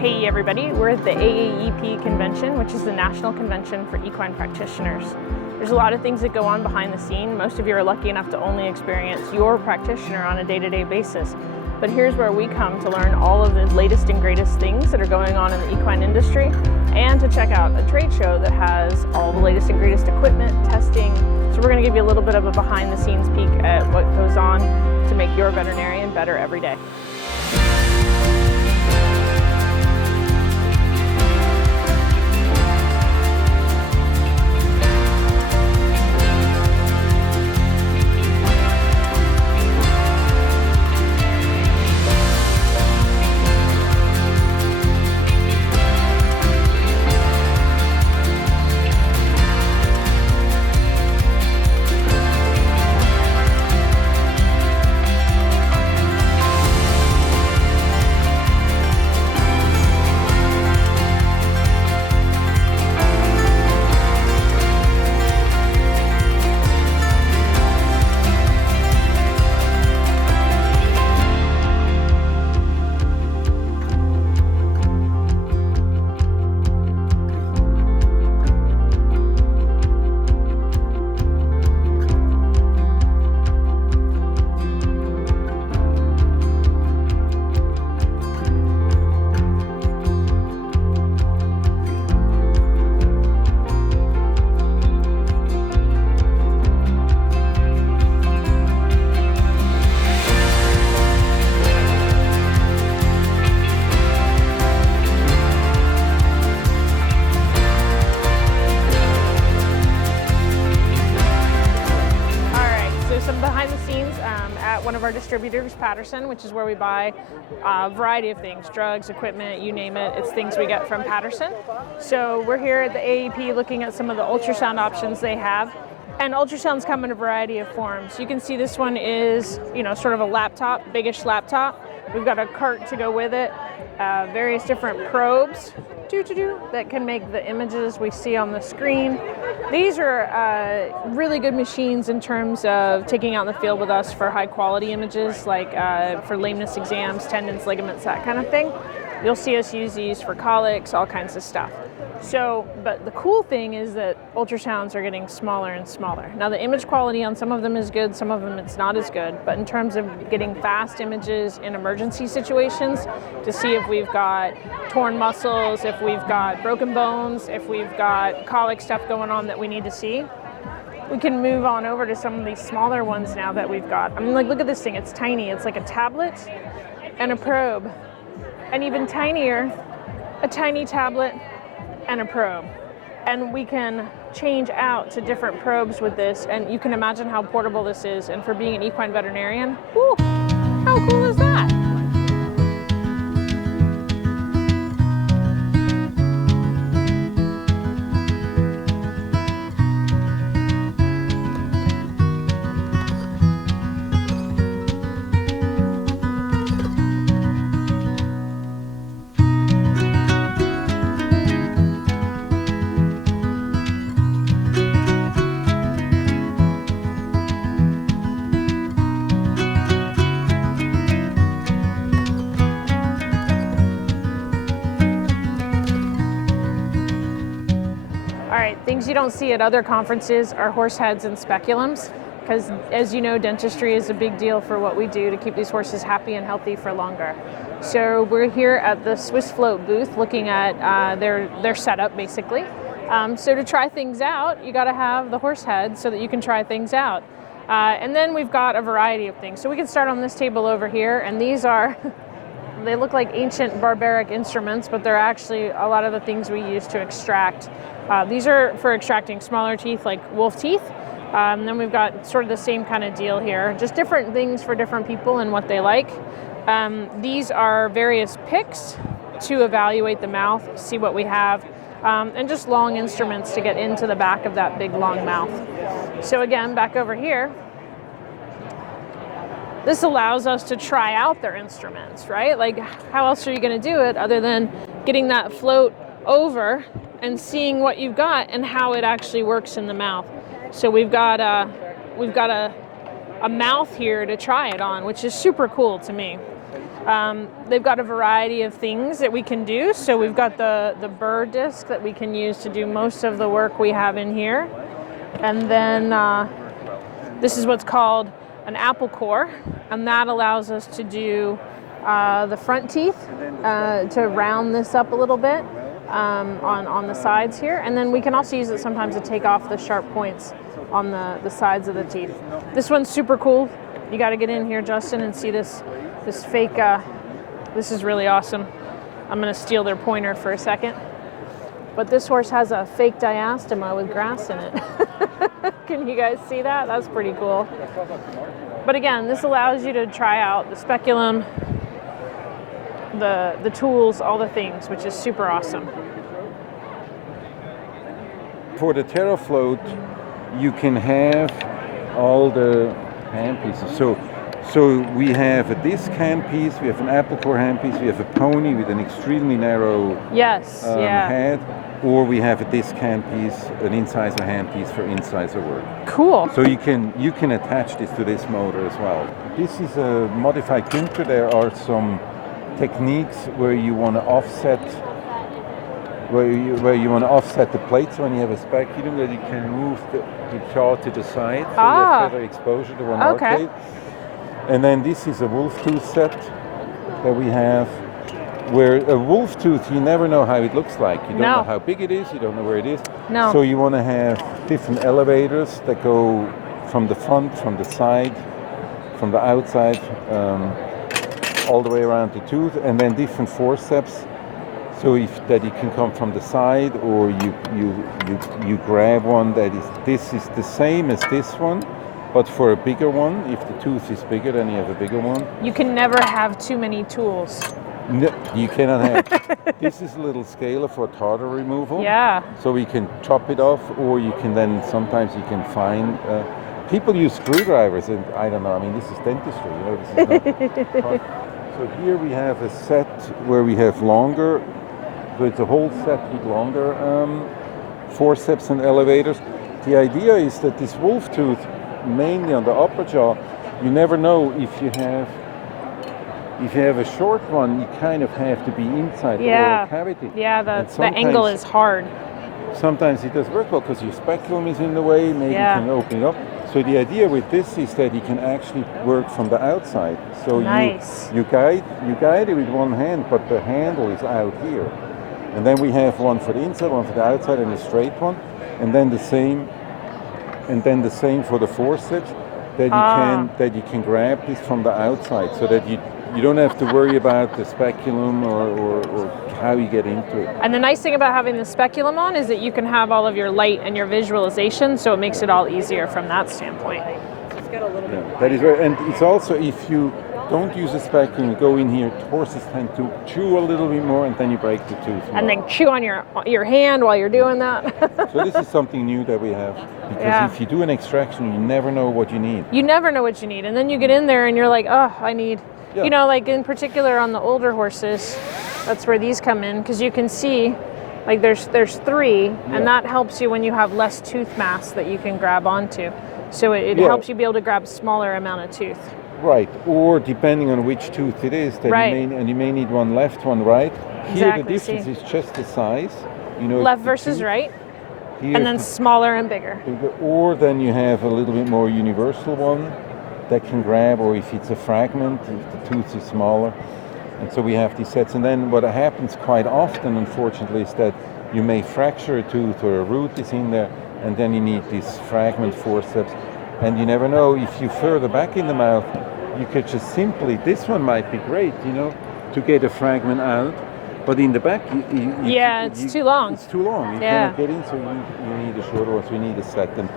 Hey everybody, we're at the AAEP convention, which is the National Convention for Equine Practitioners. There's a lot of things that go on behind the scene. Most of you are lucky enough to only experience your practitioner on a day-to-day basis. But here's where we come to learn all of the latest and greatest things that are going on in the equine industry and to check out a trade show that has all the latest and greatest equipment, testing. So we're going to give you a little bit of a behind the scenes peek at what goes on to make your veterinarian better every day. At one of our distributors, Patterson, which is where we buy a variety of things, drugs, equipment, you name it, it's things we get from Patterson. So we're here at the AAEP looking at some of the ultrasound options they have. And ultrasounds come in a variety of forms. You can see this one is, sort of a laptop, biggish laptop. We've got a cart to go with it, various different probes that can make the images we see on the screen. These are really good machines in terms of taking out in the field with us for high quality images, like for lameness exams, tendons, ligaments, that kind of thing. You'll see us use these for colics, all kinds of stuff. So, but the cool thing is that ultrasounds are getting smaller and smaller. Now the image quality on some of them is good, some of them it's not as good, but in terms of getting fast images in emergency situations to see if we've got torn muscles, if we've got broken bones, if we've got colic stuff going on that we need to see, we can move on over to some of these smaller ones now that we've got. I mean, like, look at this thing, it's tiny. It's like a tablet and a probe. And even tinier, a tiny tablet and a probe. And we can change out to different probes with this, and you can imagine how portable this is. And for being an equine veterinarian, whew, how cool is that? Things you don't see at other conferences are horse heads and speculums, because as you know, dentistry is a big deal for what we do to keep these horses happy and healthy for longer. So we're here at the Swiss Float booth looking at their setup basically. So to try things out, you got to have the horse head so that you can try things out. And then we've got a variety of things. So we can start on this table over here, and these are they look like ancient barbaric instruments, but they're actually a lot of the things we use to extract. These are for extracting smaller teeth like wolf teeth. Then we've got sort of the same kind of deal here, just different things for different people and what they like. These are various picks to evaluate the mouth, see what we have, and just long instruments to get into the back of that big long mouth. So again, back over here, this allows us to try out their instruments, right? Like, how else are you going to do it other than getting that float over and seeing what you've got and how it actually works in the mouth. So we've got a mouth here to try it on, which is super cool to me. They've got a variety of things that we can do. So we've got the burr disc that we can use to do most of the work we have in here. And then this is what's called an apple core, and that allows us to do the front teeth, to round this up a little bit on the sides here. And then we can also use it sometimes to take off the sharp points on the sides of the teeth. This one's super cool. You got to get in here, Justin, and see this fake, this is really awesome. I'm going to steal their pointer for a second. But this horse has a fake diastema with grass in it. Can you guys see that? That's pretty cool. But again, this allows you to try out the speculum, the tools, all the things, which is super awesome. For the TerraFloat, you can have all the handpieces. So we have a disc handpiece, we have an apple core handpiece, we have a pony with an extremely narrow head, or we have a disc handpiece, an incisor handpiece for incisor work. Cool. So you can attach this to this motor as well. This is a modified Günther. There are some techniques where you want to offset the plates when you have a speculum, that you can move the jaw to the side, so you have better exposure to one arcade. And then this is a wolf tooth set that we have, where a wolf tooth, you never know how it looks like. You don't know how big it is, you don't know where it is. No. So you want to have different elevators that go from the front, from the side, from the outside, all the way around the tooth, and then different forceps. So that you can come from the side, or you grab one this is the same as this one, but for a bigger one. If the tooth is bigger, then you have a bigger one. You can never have too many tools. No, you cannot have. This is a little scaler for tartar removal. Yeah. So we can chop it off, or you can then, sometimes you can find, people use screwdrivers, and I don't know, I mean, this is dentistry, you know, this is not. So here we have a set where we have longer, so it's a whole set with longer forceps and elevators. The idea is that this wolf tooth, mainly on the upper jaw, you never know if you have a short one, you kind of have to be inside the oral cavity. Yeah, the angle is hard. Sometimes it does work well because your speculum is in the way, maybe you can open it up. So the idea with this is that you can actually work from the outside. So you guide it with one hand, but the handle is out here. And then we have one for the inside, one for the outside, and a straight one. And then the same for the forceps, that you can grab this from the outside, so that you don't have to worry about the speculum or how you get into it. And the nice thing about having the speculum on is that you can have all of your light and your visualization, so it makes it all easier from that standpoint. That is right. And it's also, if you don't use a speculum, go in here, horses tend to chew a little bit more, and then you break the tooth. And then chew on your hand while you're doing that. So this is something new that we have. Because if you do an extraction, you never know what you need. You never know what you need. And then you get in there and you're like, oh, I need, you know, like in particular on the older horses, that's where these come in, because you can see, like there's three, and that helps you when you have less tooth mass that you can grab onto. So it helps you be able to grab a smaller amount of tooth. Right, or depending on which tooth it is, that you may need one left, one right. Here the difference is just the size. You know, left versus right, and then smaller and bigger. Or then you have a little bit more universal one that can grab, or if it's a fragment, if the tooth is smaller. And so we have these sets. And then what happens quite often, unfortunately, is that you may fracture a tooth or a root is in there, and then you need these fragment forceps. And you never know, if you further back in the mouth, you could just simply, this one might be great, you know, to get a fragment out, but in the back, it's too long. It's too long. You cannot get in, so you need a shorter one, so you need a second.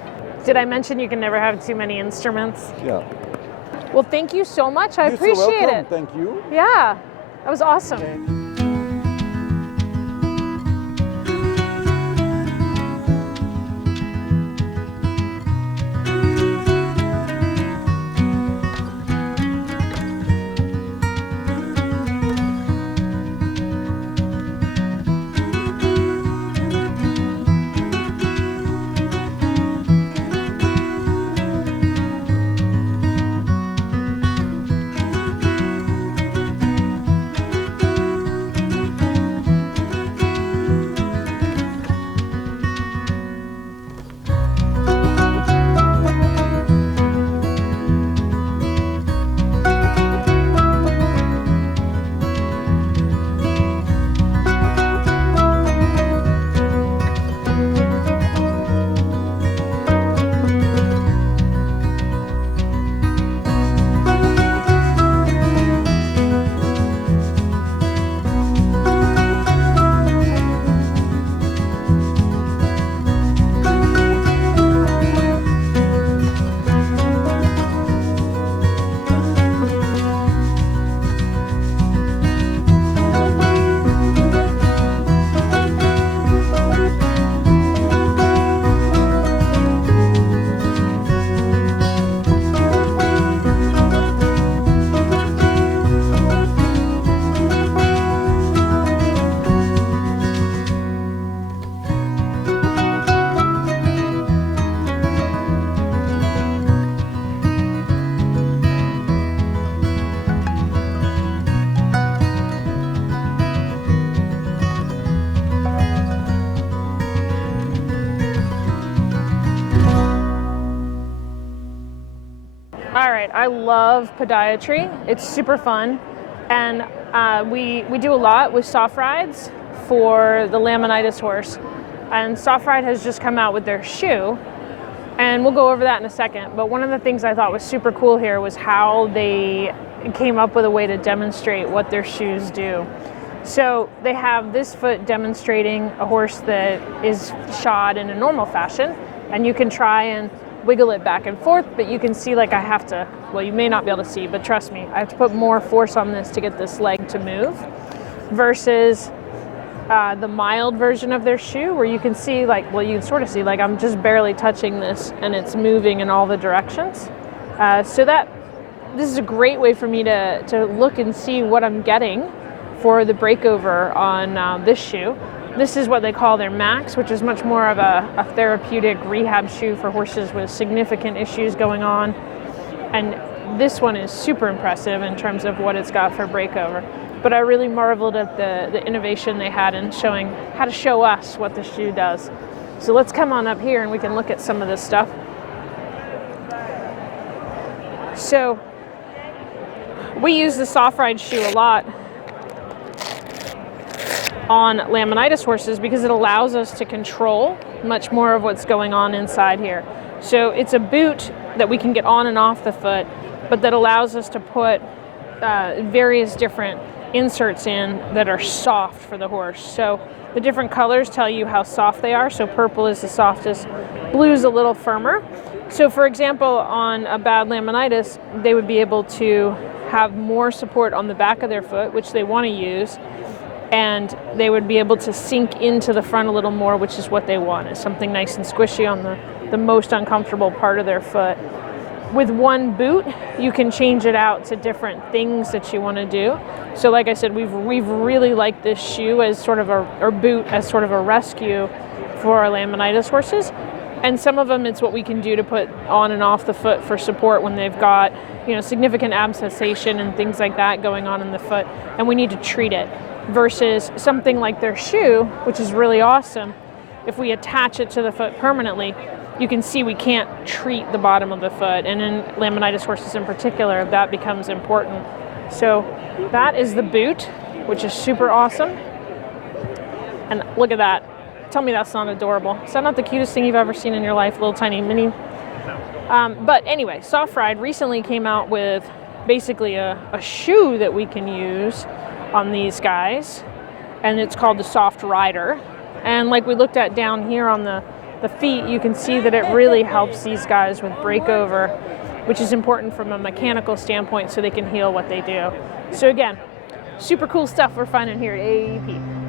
Did I mention you can never have too many instruments? Yeah. Well, thank you so much. I appreciate it. Thank you. Yeah, that was awesome. I love Podiatry. It's super fun. And we do a lot with soft rides for the laminitis horse. And Soft Ride has just come out with their shoe. And we'll go over that in a second. But one of the things I thought was super cool here was how they came up with a way to demonstrate what their shoes do. So they have this foot demonstrating a horse that is shod in a normal fashion, and you can try and wiggle it back and forth, but you can see like I have to, well, you may not be able to see, but trust me, I have to put more force on this to get this leg to move, versus the mild version of their shoe where you can see like, well, you can sort of see like I'm just barely touching this and it's moving in all the directions. So this is a great way for me to look and see what I'm getting for the breakover on this shoe. This is what they call their Max, which is much more of a therapeutic rehab shoe for horses with significant issues going on. And this one is super impressive in terms of what it's got for breakover. But I really marveled at the innovation they had in showing how to show us what the shoe does. So let's come on up here and we can look at some of this stuff. So we use the Soft Ride shoe a lot on laminitis horses because it allows us to control much more of what's going on inside here. So it's a boot that we can get on and off the foot, but that allows us to put various different inserts in that are soft for the horse. So the different colors tell you how soft they are. So purple is the softest, blue is a little firmer. So for example, on a bad laminitis, they would be able to have more support on the back of their foot, which they want to use, and they would be able to sink into the front a little more, which is what they want, is something nice and squishy on the most uncomfortable part of their foot. With one boot, you can change it out to different things that you want to do. So like I said, we've really liked this shoe as sort of or boot as sort of a rescue for our laminitis horses. And some of them, it's what we can do to put on and off the foot for support when they've got, significant abscessation and things like that going on in the foot, and we need to treat it. Versus something like their shoe, which is really awesome. If we attach it to the foot permanently, you can see we can't treat the bottom of the foot, and in laminitis horses in particular, that becomes important. So that is the boot, which is super awesome. And look at that. Tell me that's not adorable. Is that not the cutest thing you've ever seen in your life, little tiny mini? But anyway, Soft Ride recently came out with basically a shoe that we can use on these guys, and it's called the Soft Rider. And like we looked at down here on the feet, you can see that it really helps these guys with breakover, which is important from a mechanical standpoint so they can heal what they do. So again, super cool stuff we're finding here at AAEP.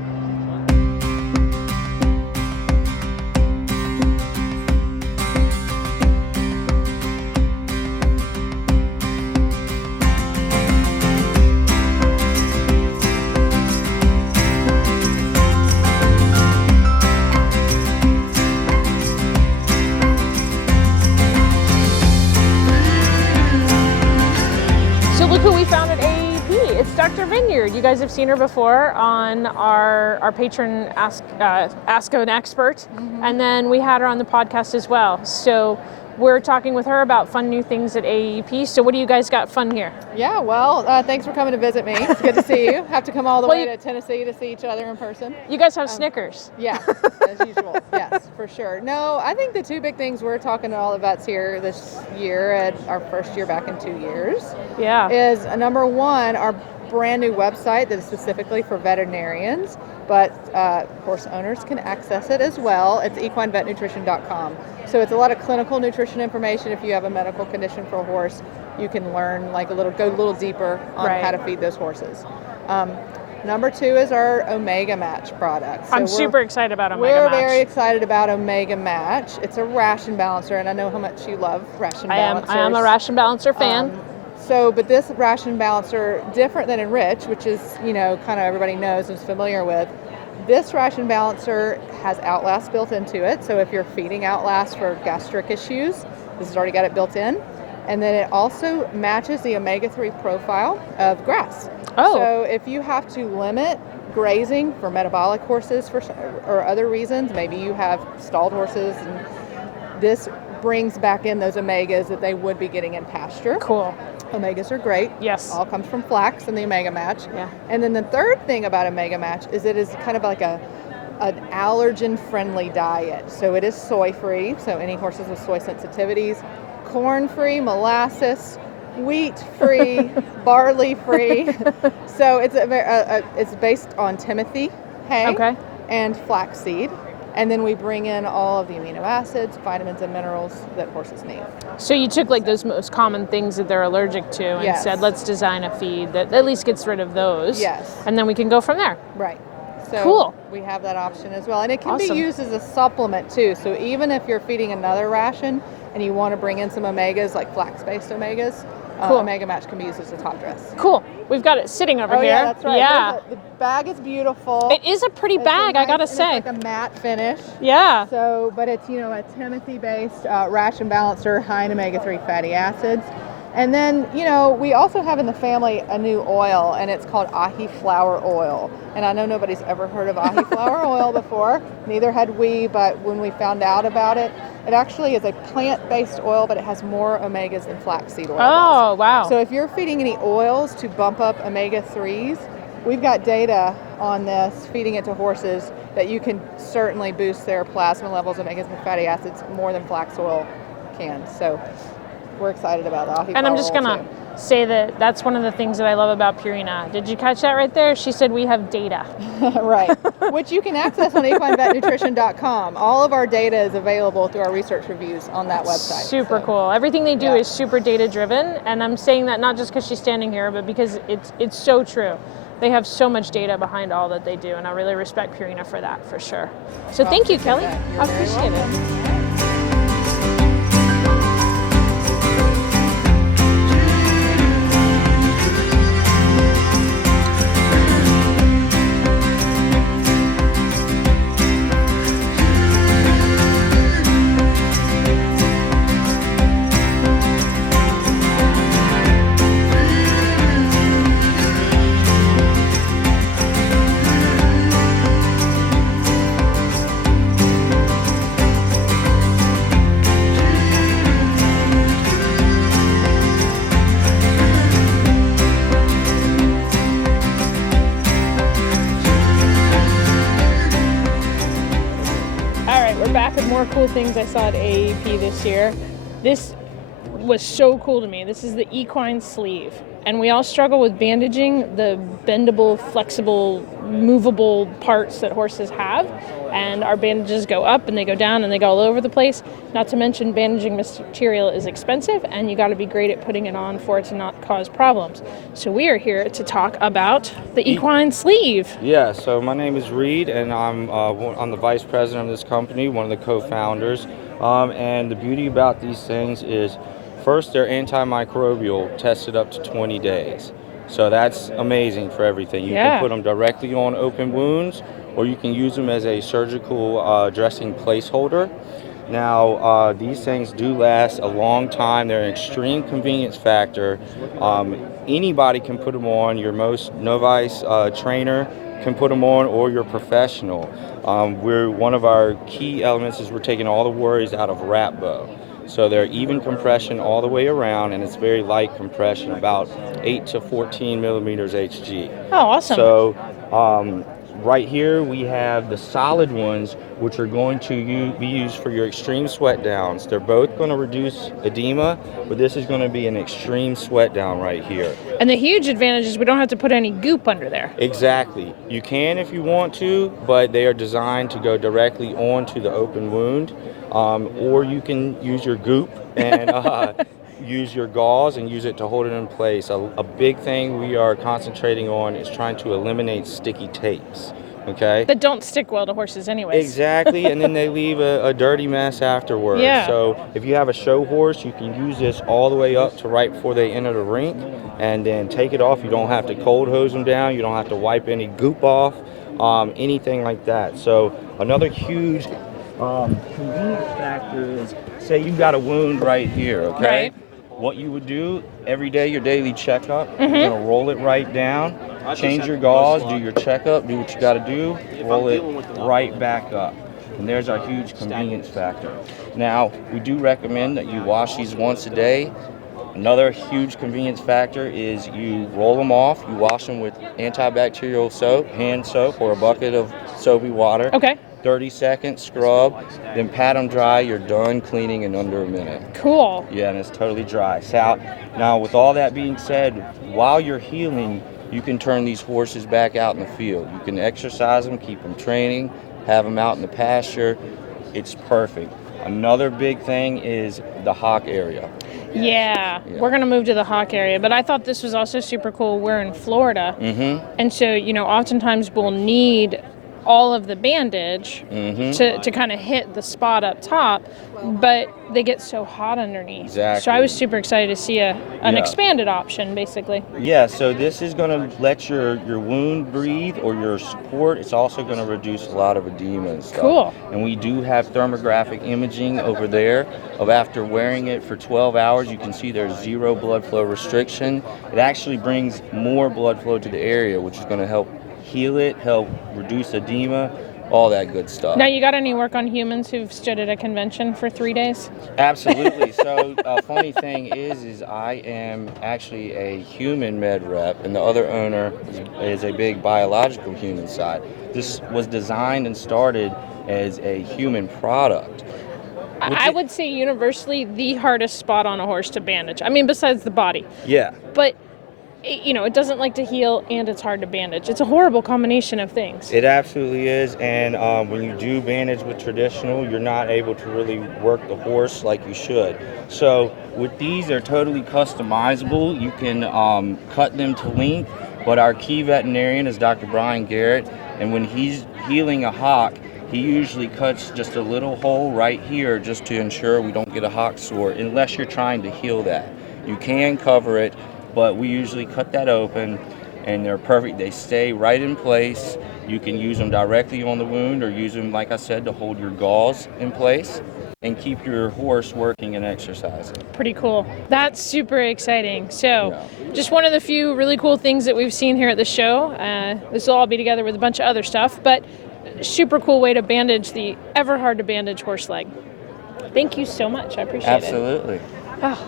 Dr. Vineyard. You guys have seen her before on our patron Ask an Expert, and then we had her on the podcast as well. So we're talking with her about fun new things at AAEP. So what do you guys got fun here? Yeah, well, thanks for coming to visit me. It's good to see you. Have to come all the way to Tennessee to see each other in person. You guys have Snickers. Yeah, as usual. Yes, for sure. No, I think the two big things we're talking to all the vets here this year, at our first year back in 2 years, is number one, our brand new website that is specifically for veterinarians, but horse owners can access it as well. It's equinevetnutrition.com. So it's a lot of clinical nutrition information. If you have a medical condition for a horse, you can learn go a little deeper on how to feed those horses. Number two is our Omega Match product. So I'm super excited about Omega Match. We're very excited about Omega Match. It's a ration balancer, and I know how much you love ration balancers. I am a ration balancer fan. But this ration balancer, different than Enrich, which is, kind of everybody knows and is familiar with, this ration balancer has Outlast built into it. So if you're feeding Outlast for gastric issues, this has already got it built in. And then it also matches the omega-3 profile of grass. Oh. So if you have to limit grazing for metabolic horses or other reasons, maybe you have stalled horses, and this brings back in those omegas that they would be getting in pasture. Cool. Omegas are great. Yes. All comes from flax in the Omega Match. Yeah. And then the third thing about Omega Match is it is kind of like an allergen-friendly diet. So it is soy-free, so any horses with soy sensitivities, corn-free, molasses, wheat-free, barley-free. So it's based on Timothy hay and flaxseed. And then we bring in all of the amino acids, vitamins, and minerals that horses need. So you took like those most common things that they're allergic to and said, let's design a feed that at least gets rid of those. Yes. And then we can go from there. Right. So cool. We have that option as well. And it can be used as a supplement too. So even if you're feeding another ration and you want to bring in some omegas, like flax-based omegas, Omega Match can be used as a top dress. Cool. We've got it sitting over here. Yeah, that's right. Yeah. The bag is beautiful. It is a pretty bag, I gotta say. It's like a matte finish. Yeah. So, but it's, a Timothy-based ration balancer, high in omega-3 fatty acids. And then, we also have in the family a new oil, and it's called ahi flower oil. And I know nobody's ever heard of ahi flower oil before. Neither had we, but when we found out about it, it actually is a plant-based oil, but it has more omegas than flaxseed oil does. Wow. So if you're feeding any oils to bump up omega-3s, we've got data on this, feeding it to horses, that you can certainly boost their plasma levels of omega-3 fatty acids more than flax oil can. So we're excited about that. And I'm just going to say that that's one of the things that I love about Purina. Did you catch that right there? She said we have data. Right. Which you can access on equinevetnutrition.com. All of our data is available through our research reviews on that website. Super cool. Everything they do is super data driven. And I'm saying that not just because she's standing here, but because it's so true. They have so much data behind all that they do. And I really respect Purina for that, for sure. So thank you, Kelly. I appreciate it. More cool things I saw at AAEP this year. This was so cool to me. This is the Equine sleeve. And we all struggle with bandaging the bendable, flexible, movable parts that horses have. And our bandages go up and they go down and they go all over the place. Not to mention bandaging material is expensive and you got to be great at putting it on for it to not cause problems. So we are here to talk about the Equine sleeve. Yeah, so my name is Reed and I'm the vice president of this company, one of the co-founders. And the beauty about these things is, first, they're antimicrobial, tested up to 20 days. So that's amazing for everything. You can put them directly on open wounds, or you can use them as a surgical dressing placeholder. Now, these things do last a long time. They're an extreme convenience factor. Anybody can put them on. Your most novice trainer can put them on, or your professional. One of our key elements is we're taking all the worries out of wrap bow. So they're even compression all the way around, and it's very light compression, about 8 to 14 millimeters Hg. Oh, awesome. So right here we have the solid ones, which are going to be used for your extreme sweat downs. They're both going to reduce edema, but this is going to be an extreme sweat down right here. And the huge advantage is we don't have to put any goop under there. Exactly. You can if you want to, but they are designed to go directly onto the open wound. Or you can use your goop and use your gauze and use it to hold it in place. A big thing we are concentrating on is trying to eliminate sticky tapes. Okay? That don't stick well to horses anyways. Exactly, and then they leave a dirty mess afterwards. Yeah. So if you have a show horse, you can use this all the way up to right before they enter the rink, and then take it off. You don't have to cold hose them down. You don't have to wipe any goop off, anything like that. So another huge convenience factor is, say you got a wound right here, okay? Right. What you would do every day, your daily checkup, you're gonna roll it right down, change your gauze, do your checkup, do what you gotta do, roll it right back up. And there's our huge convenience factor. Now, we do recommend that you wash these once a day. Another huge convenience factor is you roll them off, you wash them with antibacterial soap, hand soap, or a bucket of soapy water. Okay. 30 seconds, scrub, then pat them dry. You're done cleaning in under a minute. Cool. Yeah, and it's totally dry. So, now, with all that being said, while you're healing, you can turn these horses back out in the field. You can exercise them, keep them training, have them out in the pasture. It's perfect. Another big thing is the hock area. Yeah, we're going to move to the hock area, but I thought this was also super cool. We're in Florida, and so, oftentimes we'll need all of the bandage to kind of hit the spot up top, but they get so hot underneath. Exactly. So I was super excited to see an expanded option, basically. Yeah, so this is going to let your wound breathe, or your support. It's also going to reduce a lot of edema and stuff. Cool. And we do have thermographic imaging over there of after wearing it for 12 hours, you can see there's zero blood flow restriction. It actually brings more blood flow to the area, which is going to help heal it, help reduce edema, all that good stuff. Now, you got any work on humans who've stood at a convention for 3 days? Absolutely. So a funny thing is I am actually a human med rep, and the other owner is a big biological human side. This was designed and started as a human product. I would say universally the hardest spot on a horse to bandage. I mean, besides the body. Yeah. But it doesn't like to heal, and it's hard to bandage. It's a horrible combination of things. It absolutely is, and when you do bandage with traditional, you're not able to really work the horse like you should. So with these, they're totally customizable. You can cut them to length, but our key veterinarian is Dr. Brian Garrett, and when he's healing a hock, he usually cuts just a little hole right here just to ensure we don't get a hock sore, unless you're trying to heal that. You can cover it, but we usually cut that open, and they're perfect. They stay right in place. You can use them directly on the wound, or use them, like I said, to hold your gauze in place and keep your horse working and exercising. Pretty cool. That's super exciting. So, just one of the few really cool things that we've seen here at the show. This will all be together with a bunch of other stuff, but super cool way to bandage the ever hard to bandage horse leg. Thank you so much. I appreciate it. Absolutely. Oh.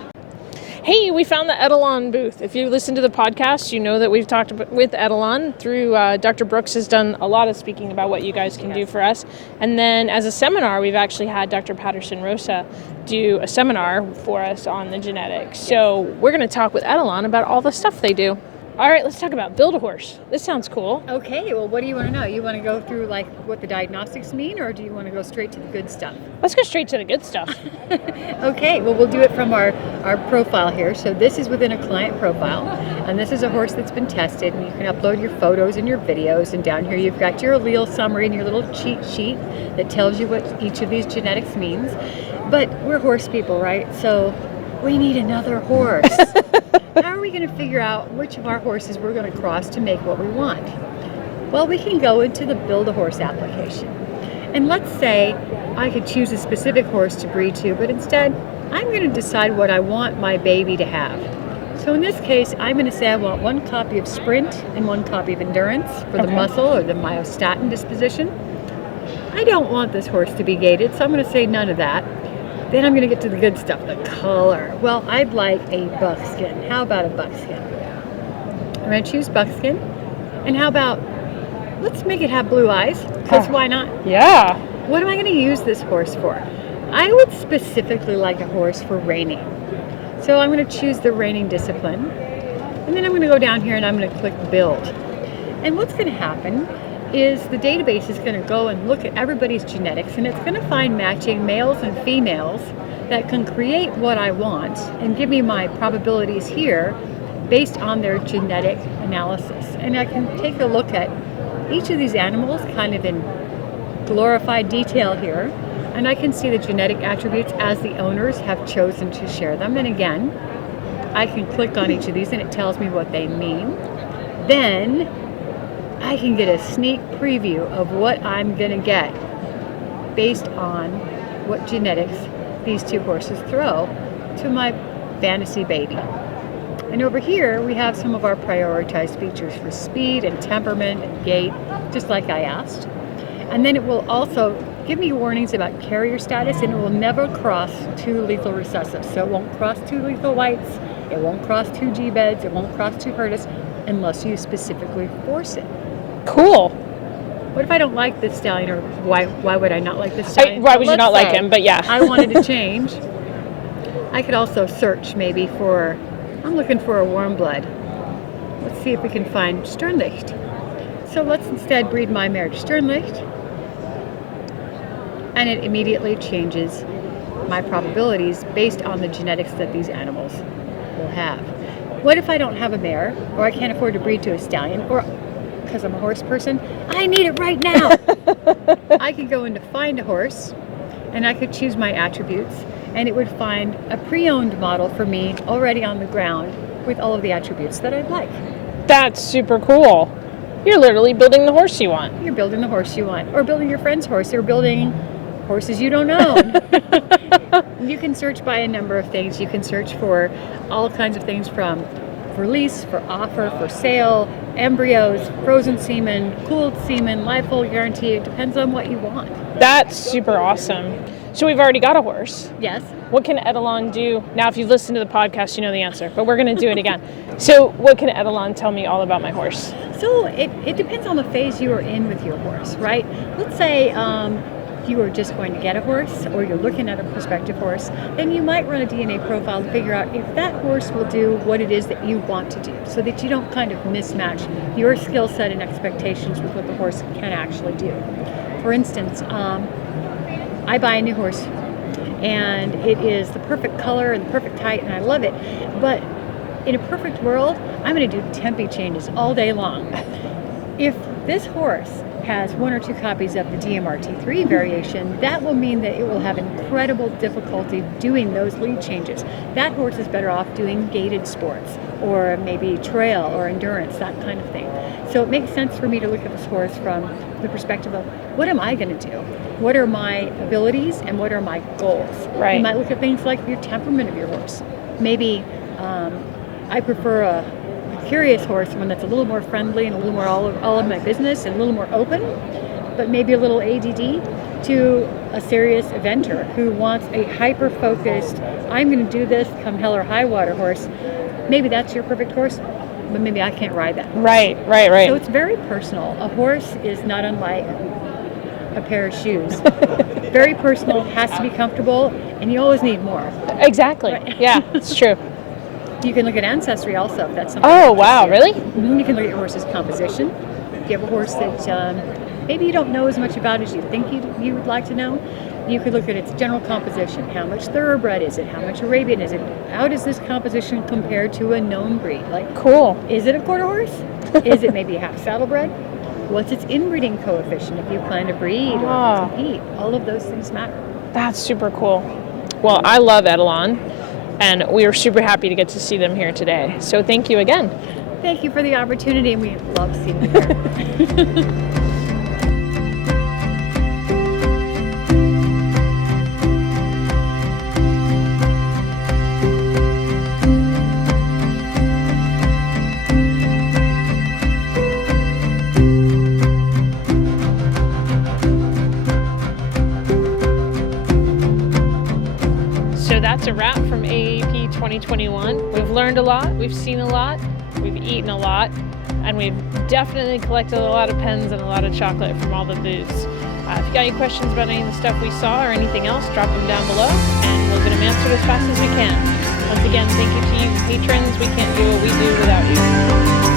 Hey, we found the Etalon booth. If you listen to the podcast, you know that we've talked with Etalon through Dr. Brooks has done a lot of speaking about what you guys can do for us. And then as a seminar, we've actually had Dr. Patterson Rosa do a seminar for us on the genetics. So we're going to talk with Etalon about all the stuff they do. All right, let's talk about Build-A-Horse. This sounds cool. Okay, well, what do you want to know? You want to go through like what the diagnostics mean, or do you want to go straight to the good stuff? Let's go straight to the good stuff. Okay, well, we'll do it from our profile here. So this is within a client profile, and this is a horse that's been tested, and you can upload your photos and your videos, and down here you've got your allele summary and your little cheat sheet that tells you what each of these genetics means. But we're horse people, right? So we need another horse. How are we going to figure out which of our horses we're going to cross to make what we want? Well, we can go into the Build-A-Horse application. And let's say I could choose a specific horse to breed to, but instead I'm going to decide what I want my baby to have. So in this case, I'm going to say I want one copy of Sprint and one copy of Endurance for the muscle or the myostatin disposition. I don't want this horse to be gated, so I'm going to say none of that. Then I'm going to get to the good stuff, the color. Well, I'd like a buckskin. How about a buckskin? I'm going to choose buckskin. And how about, let's make it have blue eyes, because why not? Yeah. What am I going to use this horse for? I would specifically like a horse for reining. So I'm going to choose the reining discipline. And then I'm going to go down here and I'm going to click build. And what's going to happen is the database is going to go and look at everybody's genetics, and it's going to find matching males and females that can create what I want and give me my probabilities here based on their genetic analysis. And I can take a look at each of these animals kind of in glorified detail here, and I can see the genetic attributes as the owners have chosen to share them. And again, I can click on each of these and it tells me what they mean. Then I can get a sneak preview of what I'm going to get based on what genetics these two horses throw to my fantasy baby. And over here we have some of our prioritized features for speed and temperament and gait, just like I asked. And then it will also give me warnings about carrier status, and it will never cross 2 lethal recessives. So it won't cross 2 lethal whites, it won't cross 2 G-beds, it won't cross 2 Curtis unless you specifically force it. Cool. What if I don't like this stallion, or why would I not like this stallion? Why would you not like him? But yeah. I wanted to change. I could also search maybe for, I'm looking for a warm blood. Let's see if we can find Sternlicht. So let's instead breed my mare to Sternlicht. And it immediately changes my probabilities based on the genetics that these animals will have. What if I don't have a mare, or I can't afford to breed to a stallion, or because I'm a horse person, I need it right now? I could go into Find a Horse, and I could choose my attributes, and it would find a pre-owned model for me already on the ground with all of the attributes that I'd like. That's super cool. You're literally building the horse you want. You're building the horse you want, or building your friend's horse, or building horses you don't own. You can search by a number of things. You can search for all kinds of things, from for lease, for offer, for sale, embryos, frozen semen, cooled semen, live full guarantee. It depends on what you want. That's super awesome. So we've already got a horse. Yes. What can Edelon do? Now, if you've listened to the podcast, you know the answer, but we're going to do it again. So what can Edelon tell me all about my horse? So it depends on the phase you are in with your horse, right? Let's say you are just going to get a horse, or you're looking at a prospective horse, then you might run a DNA profile to figure out if that horse will do what it is that you want to do, so that you don't kind of mismatch your skill set and expectations with what the horse can actually do. For instance, I buy a new horse, and it is the perfect color and the perfect height, and I love it. But in a perfect world, I'm going to do tempi changes all day long. If this horse has 1 or 2 copies of the DMRT3 variation, that will mean that it will have incredible difficulty doing those lead changes. That horse is better off doing gaited sports, or maybe trail or endurance, that kind of thing. So it makes sense for me to look at this horse from the perspective of, what am I going to do? What are my abilities and what are my goals? Right. You might look at things like your temperament of your horse. Maybe I prefer a curious horse, one that's a little more friendly and a little more all of my business and a little more open, but maybe a little ADD, to a serious eventer who wants a hyper-focused, I'm going to do this come hell or high water horse. Maybe that's your perfect horse, but maybe I can't ride that. Right. So it's very personal. A horse is not unlike a pair of shoes. Very personal, has to be comfortable, and you always need more. Exactly. Right. Yeah, it's true. You can look at ancestry also, if that's something. Oh, wow, really? You can look at your horse's composition. If you have a horse that maybe you don't know as much about as you think you would like to know, you could look at its general composition. How much thoroughbred is it? How much Arabian is it? How does this composition compare to a known breed? Like, cool. Is it a quarter horse? Is it maybe half saddlebred? What's its inbreeding coefficient if you plan to breed or compete? All of those things matter. That's super cool. Well, I love Edelon, and we are super happy to get to see them here today. So thank you again. Thank you for the opportunity, and we love seeing you here. That's a wrap from AAEP 2021. We've learned a lot, we've seen a lot, we've eaten a lot, and we've definitely collected a lot of pens and a lot of chocolate from all the booths. If you got any questions about any of the stuff we saw or anything else, drop them down below, and we'll get them answered as fast as we can. Once again, thank you to you patrons. We can't do what we do without you.